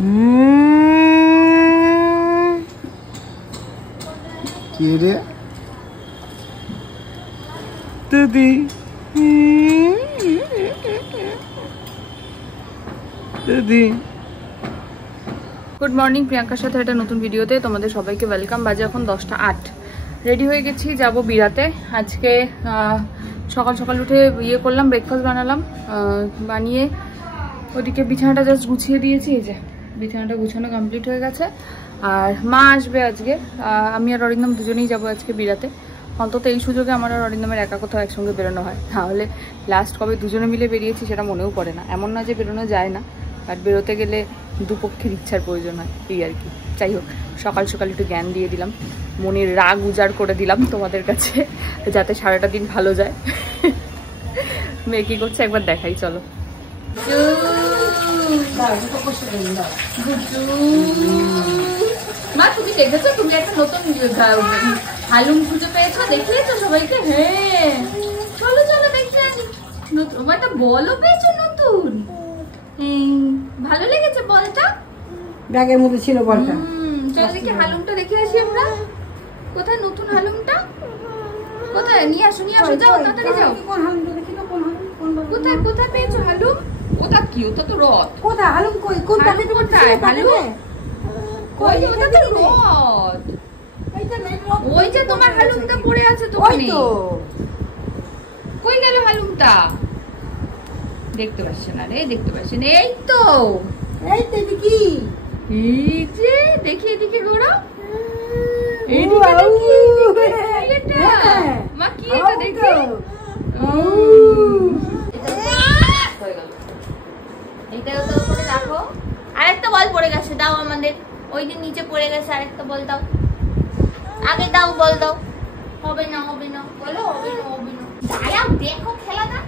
কি রে দিদি? দিদি গুড মর্নিং, প্রিয়াঙ্কার সাথে একটা নতুন ভিডিওতে তোমাদের সবাইকে ওয়েলকাম। বাজে এখন 10টা 8। রেডি হয়ে গেছি, যাব বিরাতে। আজকে সকাল সকাল উঠে ইয়ে করলাম, ব্রেকফাস্ট বানালাম, বানিয়ে ওদিকে বিছানাটা জাস্ট গুছিয়ে দিয়েছি। এই যে বিছানাটা গুছানো কমপ্লিট হয়ে গেছে। আর মা আসবে আজকে, আমি আর অরিন্দম দুজনেই যাবো আজকে বিরাতে। অন্তত এই সুযোগে আমার আর অরিন্দমের একা কোথাও একসঙ্গে বেরোনো হয়, তাহলে লাস্ট কবে দুজনে মিলে বেরিয়েছি সেটা মনেও পড়ে না। এমন না যে বেরোনো যায় না, বাট বেরোতে গেলে দুপক্ষের ইচ্ছার প্রয়োজন হয়, এই আর কি। যাই হোক, সকাল সকাল একটু জ্ঞান দিয়ে দিলাম, মনের রাগ উজাড় করে দিলাম তোমাদের কাছে, যাতে সারাটা দিন ভালো যায়। মেয়ে কি করছে একবার দেখাই, চলো। মা তুমি দেখেছো, তুমি একটা নতুন হালুম খুঁজে পেয়েছো, দেখিয়েছো সবাইকে? হ্যাঁ চলো চলো দেখতে আসি। নতুন একটা বলও পেয়েছো নতুন, ভালো লেগেছে বলটা? ব্যাগের মধ্যে ছিল বলটা। চলো দেখি হালুমটা দেখে আসি আমরা। কোথায় নতুন হালুমটা? কোথায়? নিয়ে আসো নিয়ে আসো, যাও তাড়াতাড়ি যাও। কোথায় কোথায় পেয়েছো হালুম? ওটা কি? ওটা তো রথ। কোথায় হালুম? কই কোন প্যাকেটে? কোথায় হালুম? কই? ওটা তো রথ। ওই যে তোমার হালুমটা পড়ে আছে তো। ওই তো। কই গেল হালুমটা? দেখতে পাচ্ছেন না রে, দেখতে পাচ্ছেন? এই তো, এই তো দেখি। এই যে দেখি, এদিকে ঘোরো। এইদিকে দেখি, এটা মা কি? এটা দেখি। এইটা তো উপরে রাখো। আরেকটা বল পড়ে গেছে, দাও আমাদের। ওই দিন নিচে পড়ে গেছে, আরেকটা বল দাও। আগে দাও, বল দাও। হবে না হবে না বলো, হবে না হবে না। দাঁড়াও দেখো খেলাটা।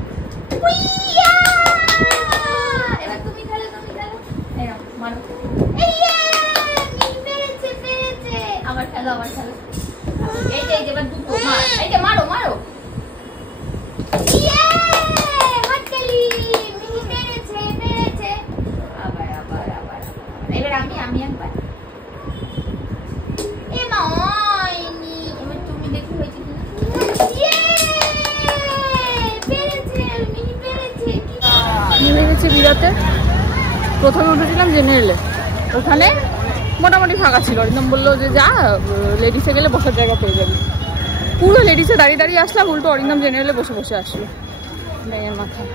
এবার তুমি খেলো, তুমি খেলো। এই নাও মারো। পেরেছে পেরেছে। আবার খেলো, আবার খেলো। এই যে এবার দুটো মার। এই যে মারো মারো। এবার আমি একবার। এবার তুমি দেখি হয়েছে নেমে গেছি বিরাতে। প্রথমে উঠেছিলাম জেনারেলে, ওখানে মোটামুটি ফাঁকা ছিল। অরিন্দম বললো যে যা, লেডিসে গেলে বসার জায়গা পেয়ে যাবি। পুরো লেডিসে দাঁড়িয়ে দাঁড়িয়ে আসলাম, উল্টো অরিন্দম জেনারেলে বসে বসে আসলো মেয়ের মাথায়।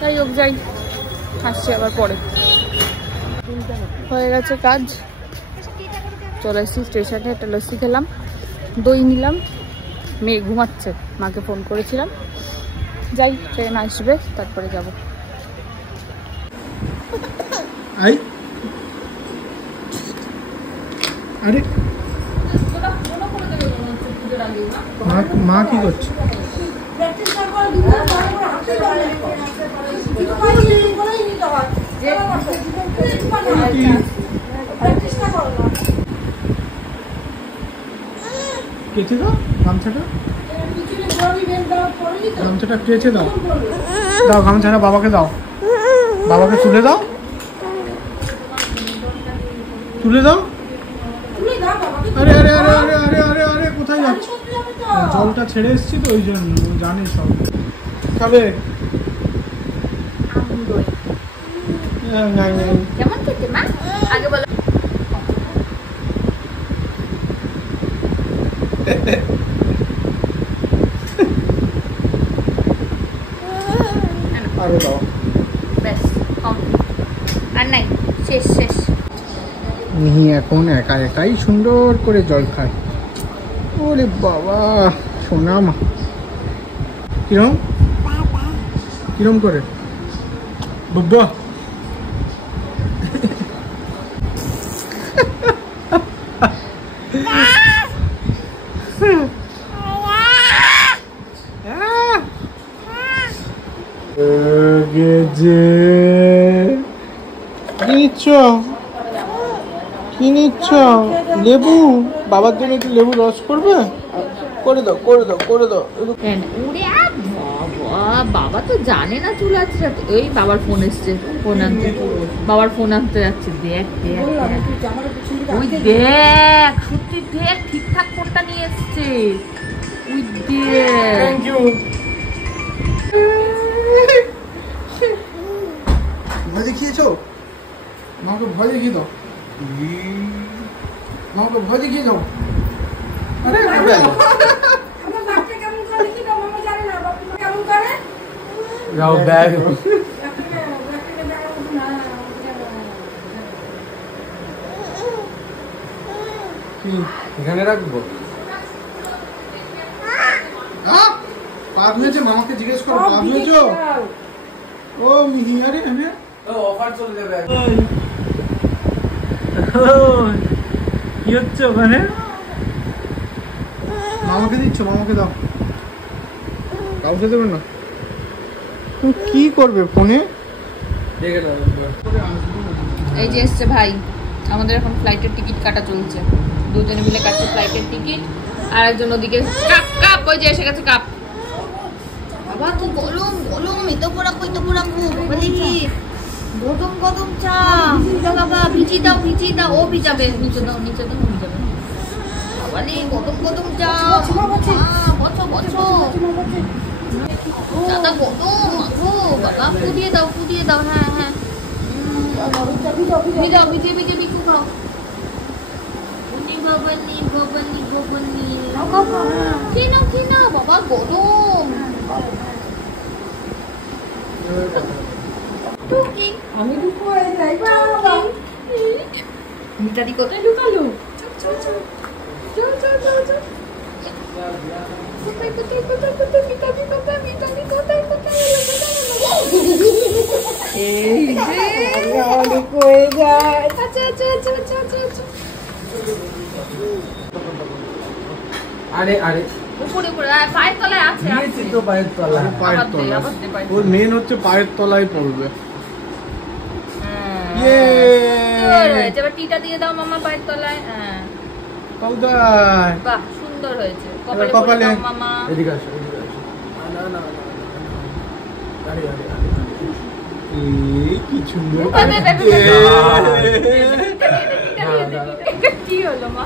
যাই হোক যাই, আসছি আবার পরে। হয়ে গেছে কাজ, চলে এসেছি স্টেশনে। একটা লস্যি খেলাম, দই নিলাম। মেয়ে ঘুমাচ্ছে, মাকে ফোন করেছিলাম। যাই, ট্রেন আসবে তারপরে যাব। আরে মা কি করছে? কেচে দাও গামছাটা, গামছাটা কেচে দাও। দাও গামছাটা বাবাকে দাও, বাবাকে তুলে দাও, তুলে দাও। আরে আরে আরে আরে আরে আরে আরে কোথায় যাচ্ছ? জলটা ছেড়ে এসছি তো ওই জন্য, জানি সব খাবে। কেমন খেতে মা? আগে বলো। আরে দাও, ব্যাস আর নাই, শেষ শেষ। মিহি এখন একা একাই সুন্দর করে জল খায়। ওরে বাবা সোনা মা। কিরম কিরম করে বাবা? কি নিচ্ছ? কি নিচ্ছ? লেবু? বাবার জন্য একটু লেবু রস করবে? করে দাও করে দাও করে দাও। বাবা তো জানে না চুল আছে। এই বাবার ফোন এসছে, ফোন আনতে, বাবার ফোন আনতে যাচ্ছে। দেখ দেখ ওই দেখ, সত্যি দেখ ঠিকঠাক ফোনটা নিয়ে এসছে। ওই দেখ ভয় দেখিয়েছো? মাকে ভয় দেখিয়ে দাও, মাকে ভয় দেখিয়ে দাও। আরে আমার বাচ্চা কেমন করে দেখি তো মামা জানে না, বাবা কেমন করে যাও ব্যাগ কি এখানে রাখবো। পা ধুয়েছে? মামাকে জিজ্ঞেস করো, পা ধুয়েছো? ও মিহি, আরে হ্যাঁ অফার চলে যাবে। কি হচ্ছে ওখানে? মামাকে দিচ্ছ? মামাকে দাও, কাউকে দেবে না। তুমি কি করবে ফোনে? দেখে নাও। এই যে এসছে ভাই, আমাদের এখন ফ্লাইটের টিকিট কাটা চলছে। দুজনে মিলে কাটছে ফ্লাইটের টিকিট। আর একজন ওদিকে কাপ কাপ, ওই যে এসে গেছে কাপ। বাবা কি গরম গরম, এত পোড়া কইতো পোড়া খুব বলি গরম গরম চা। বাবা ভিজি দাও ভিজি দাও, ও ভিজাবে, নিচে দাও নিচে দাও, ভিজাবে বাবালি গরম গরম চা। বছো বছো চাটা গরম মাখো বাবা, ফুটিয়ে দাও ফুটিয়ে দাও। হ্যাঁ হ্যাঁ ভিজাও, ভিজে ভিজে বিকু খাও। গোবনি গোবনি গোবনি কি না বাবা গরম। আমি ঢুকবো এই যাই বাবা। মিতালি কোথায় ঢুকালো? কোথায় কোথায় কোথায় কোথায় মিতালি কোথায়, মিতালি কোথায় কোথায়? এই যে ঢুকবো এই যাই। আচ্ছা আচ্ছা আচ্ছা আচ্ছা আচ্ছা আচ্ছা। আরে আরে উপরে উপরে পায়ের তলায় আছে। নিয়েছি তো পায়ের তলা। পায়ের তলা, ওর মেন হচ্ছে পায়ের তলায় পড়বে। এবার টিটা দিয়ে দাও মামা পায়ের তলায়। হ্যাঁ কোথায়? বাহ সুন্দর হয়েছে। এবার কপালে কপালে। দাও মামা। এদিকে আসো এদিকে আসো। না না না আরে আরে আরে এই কি সুন্দর। কি হলো মা?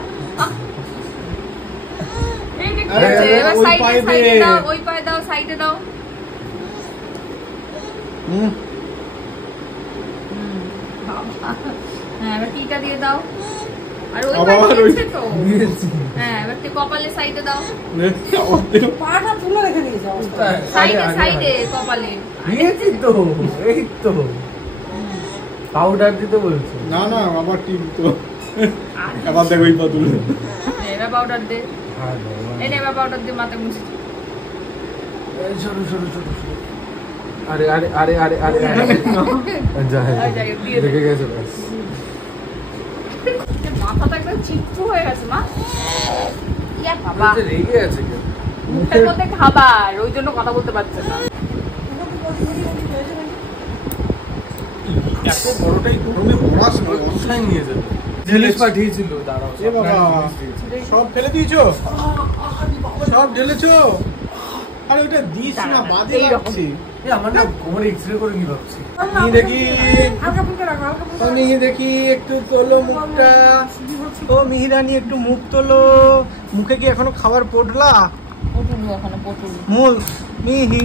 আরে, এবার ওই সাইডে পায়ে সাইডে দে। দাও, ওই পায়ে দাও, সাইডে দাও। হ্যাঁ এবার টিটা দিয়ে দাও। আর ওই আবার পায়ে ওই- দিয়েছে তো। নিয়েছি। হ্যাঁ এবার কপালে সাইডে দাও, পাটা তুলে রেখে দিয়েছে অবস্থা। সাইডে সাইডে কপালে। নিয়েছি তো, এই তো পাউডার দিতে বলছি। না না আবার টিপ তো, আবার দেখো এই পাতুল। এবার পাউডার দে, এই নে এবার পাউডার দিয়ে মাথা মুছে। এই সরো সরো সরো সরো। আরে আরে আরে আরে আরে যাই হোক, দিয়ে দে। দেখে গেছে ব্যাস। মাথাটা একদম চিপকু হয়ে গেছে মা। ইয়া বাবা, এটা রেগে আছে কেন? মুখের মধ্যে খাবার, ওই জন্য কথা বলতে পারছে না। এত বড়টাই গরমে পড়াস না। কোথায় নিয়ে যাবে? জিনিস পাঠিয়েছিল দাঁড়াও। এ বাবা, সব ফেলে দিয়েছো? সব ঢেলেছো? আরে ওটা দিস না, বাদে রাখছি। এই আমার না কোমরে এক্সরে করে নি ভাবছি। নিয়ে দেখি, হালকা ফুলকা রাখো, হালকা ফুলকা রাখো। নিয়ে দেখি, একটু তোলো মুখটা। ও মিহিরানি একটু মুখ তোলো। মুখে কি এখনো খাবার পড়লা? পটুলু এখনো পটুলু। মুখ মিহি,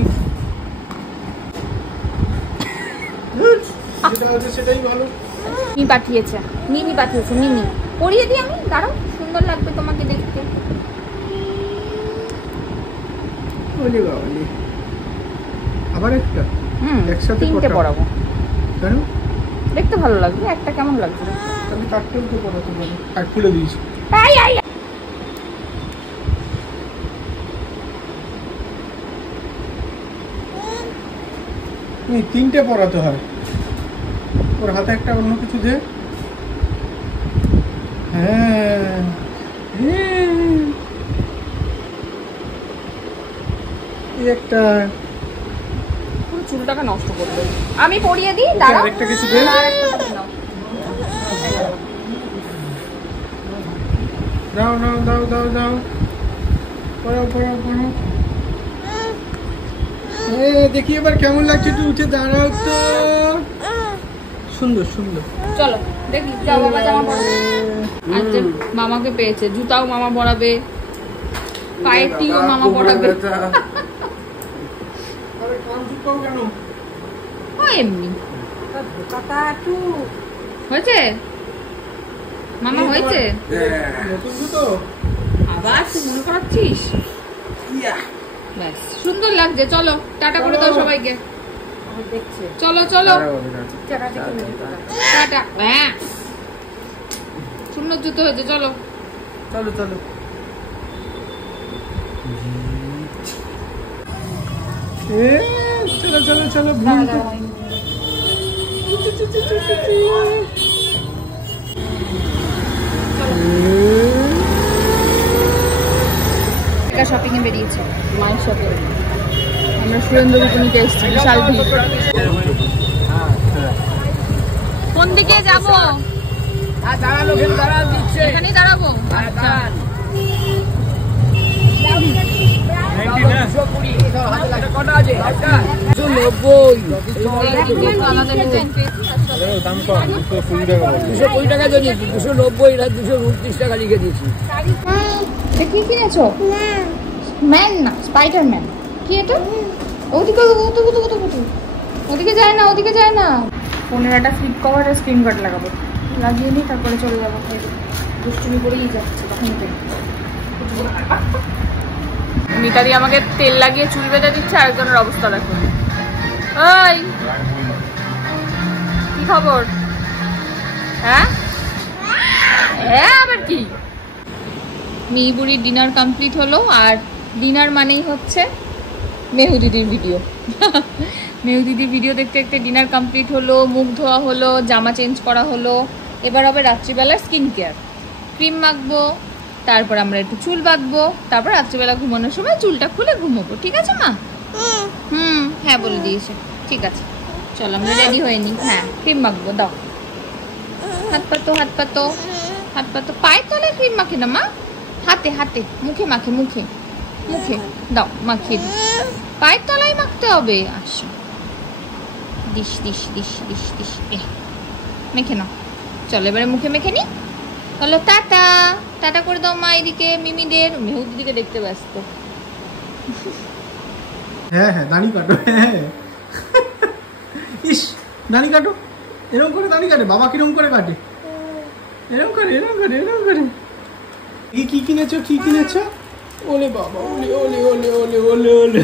যেটা আছে সেটাই ভালো। মিমি পাঠিয়েছে, মিমি পাঠিয়েছে, মিমি পরিয়ে দিই আমি, দাঁড়াও সুন্দর লাগবে তোমাকে দেখতে। ওলে বাবালে, আবার একটা একসাথে তিনটে কটা? পরাবো, কেন? দেখতে ভালো লাগবে। একটা কেমন লাগবে? তাহলে কাঠটা তো পড়াতে পারো। কাঠ খুলে দিয়েছি। আই আই তিনটে পড়াতে হয়। ওর হাতে একটা অন্য কিছু দে। হ্যাঁ এই একটা, পুরো চুলটাকে নষ্ট করবে। আমি পরিয়ে দিই, দাঁড়াও। আরেকটা কিছু দে। আরেকটা কিছু দাও। দাও দাও দাও দাও দাও, পড়াও পড়াও পড়াও। দেখি এবার কেমন লাগছে, একটু উঠে দাঁড়াও তো। সুন্দর সুন্দর। চলো দেখি, যাও বাবা জামা পরাবে। আজ মামাকে পেয়েছে, জুতাও মামা পরাবে, পায়েটিও মামা পরাবে। এমনি হয়েছে মামা, হয়েছে। আবার তুই মনে করাচ্ছিস? ব্যাস, সুন্দর লাগছে। চলো টাটা করে দাও সবাইকে। চলো চলো টাটা। হ্যাঁ সুন্দর জুতো হয়েছে। চলো চলো চলো। চলো চলো চলো। শপিং এ বেরিয়েছে, মায়ের সাথে আমরা সুরেন্দ্র বিপণীতে এসেছি। বিশাল ভিড়। কোন দিকে যাবো? এখানেই দাঁড়াবো। কি কিনেছো? ম্যান না, স্পাইডারম্যান। কি এটা? ওদিকে ওদিকে যায় না, ওদিকে যায় না। ফোনের একটা ফ্লিপ কভার আর স্ক্রিন গার্ড লাগাবো, লাগিয়ে নিই, তারপরে চলে যাবো। দুষ্টুমি করেই যাচ্ছে তখন। মিতাদি আমাকে তেল লাগিয়ে চুল বেঁধে দিচ্ছে, আরেকজনের অবস্থা দেখো। ওই কি খবর? হ্যাঁ হ্যাঁ আবার কি? মিহিবুড়ির ডিনার কমপ্লিট হলো। আর ডিনার মানেই হচ্ছে মেহু দিদির ভিডিও। মেহু দিদির ভিডিও দেখতে দেখতে ডিনার কমপ্লিট হলো, মুখ ধোয়া হলো, জামা চেঞ্জ করা হলো। এবার হবে রাত্রিবেলার স্কিন কেয়ার। ক্রিম মাখবো, তারপর আমরা একটু চুল বাঁধবো, তারপর রাত্রিবেলা ঘুমানোর সময় চুলটা খুলে ঘুমোবো। ঠিক আছে মা? হ্যাঁ বলে দিয়েছে। ঠিক আছে চলো আমরা রেডি হয়ে নিই। হ্যাঁ ক্রিম মাখবো, দাও। হাত পাতো হাত পাতো হাত পাতো। পায়ের তলায় ক্রিম মাখে না মা, হাতে হাতে। মুখে মাখে, মুখে মুখে দাও, মাখিয়ে দিই। পায়ের তলায় মাখতে হবে। আসো, this this this this this. মেখে নাও। চলো এবারে মুখে মেখে নি। বলো টাটা। টাটা করে দাও মা এদিকে মিমিদের। মেহু দিদিকে দেখতে ব্যস্ত। হ্যাঁ হ্যাঁ দাড়ি কাটো। হ্যাঁ ইস দাড়ি কাটো। এরকম করে দাড়ি কাটে? বাবা কিরকম করে কাটে? এরকম করে এরকম করে এরকম করে। কি কিনেছো? কি কিনেছো? ওলে বাবা, ওলে ওলে ওলে ওলে ওলে ওলে।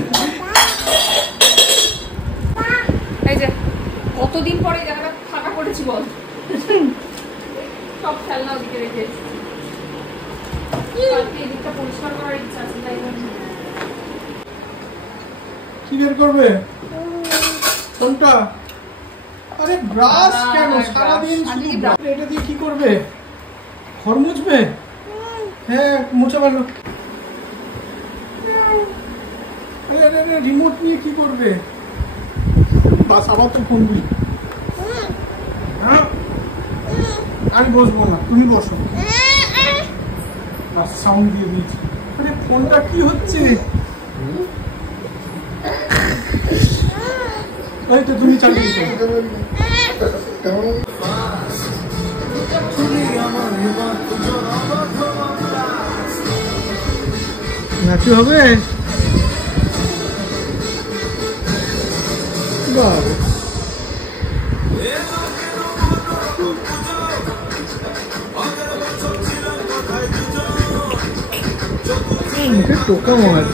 এই যে কতদিন পরে জায়গাটা ফাঁকা করেছি বল। সব খেলনা ওদিকে রেখে এদিকটা পরিষ্কার করার ইচ্ছা আছে, তাই কি বের করবে? কোনটা? আরে ব্রাশ কেন? সারাদিন এটা দিয়ে কি করবে? ঘর মুছবে? হ্যাঁ মুছে ভালো। আরে আরে আরে রিমোট নিয়ে কি করবে? বাস আবার তো ফোন দিই। হ্যাঁ আমি বসবো না, তুমি বসো। সাউন্ড দিয়ে দিয়েছি। আরে ফোনটা কি হচ্ছে? এই তো তুমি চালিয়েছো। নাচি হবে? মুখে টোকা মার।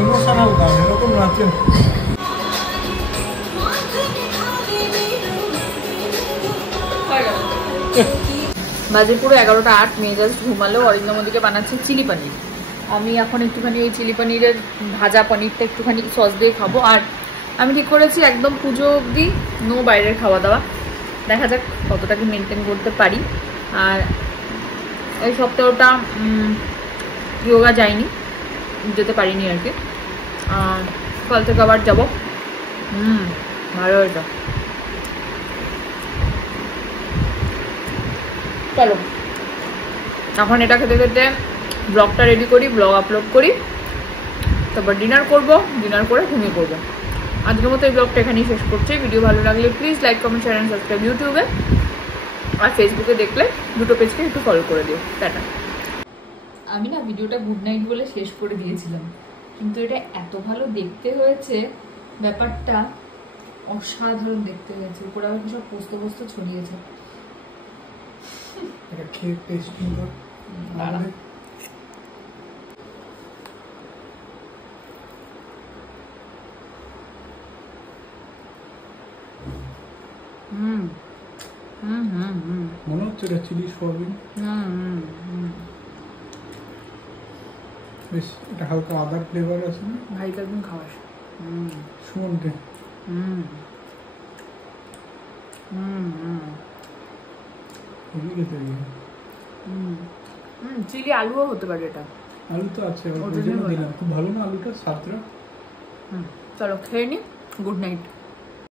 ইমোশনাল গান, এরকম নাচেন। বাজে পুরো 11টা 8। মেয়ে জাস্ট ঘুমালো। অরিন্দমদিকে বানাচ্ছে চিলি পনির। আমি এখন একটুখানি ওই চিলি পনিরের ভাজা পনিরটা একটুখানি সস দিয়ে খাবো। আর আমি ঠিক করেছি একদম পুজো অবধি নো বাইরের খাওয়া দাওয়া। দেখা যাক কতটাকে মেনটেন করতে পারি। আর এই সপ্তাহটা যোগা যাইনি, যেতে পারিনি আর কি। কাল থেকে আবার যাবো। ভালো এটা। চলো এখন এটা খেতে খেতে ব্লগটা রেডি করি, ব্লগ আপলোড করি, তারপর ডিনার করব, ডিনার করে ঘুমিয়ে পড়বো। আজকের মতো এই ব্লগটা এখানেই শেষ করছি। ভিডিও ভালো লাগলে please like, comment, share and subscribe ইউটিউবে, আর ফেসবুকে দেখলে দুটো পেজকে একটু ফলো করে দিও। টাটা। আমি না ভিডিওটা গুড নাইট বলে শেষ করে দিয়েছিলাম, কিন্তু এটা এত ভালো দেখতে হয়েছে, ব্যাপারটা অসাধারণ দেখতে হয়েছে। উপরে আবার সব পোস্ত পোস্ত ছড়িয়েছে। এটা খেয়ে টেস্টিং কর। মনে হচ্ছে এটা চিলি সোয়াবিন। বেশ এটা হালকা আদার ফ্লেভার আছে না? ভাইকে একদম খাওয়াস। সুমনকে চিলি আলুও হতে পারে এটা। আলু তো আছে, দিলাম। খুব ভালো না আলুটা, সাতটা। চলো খেয়ে নি। Good night.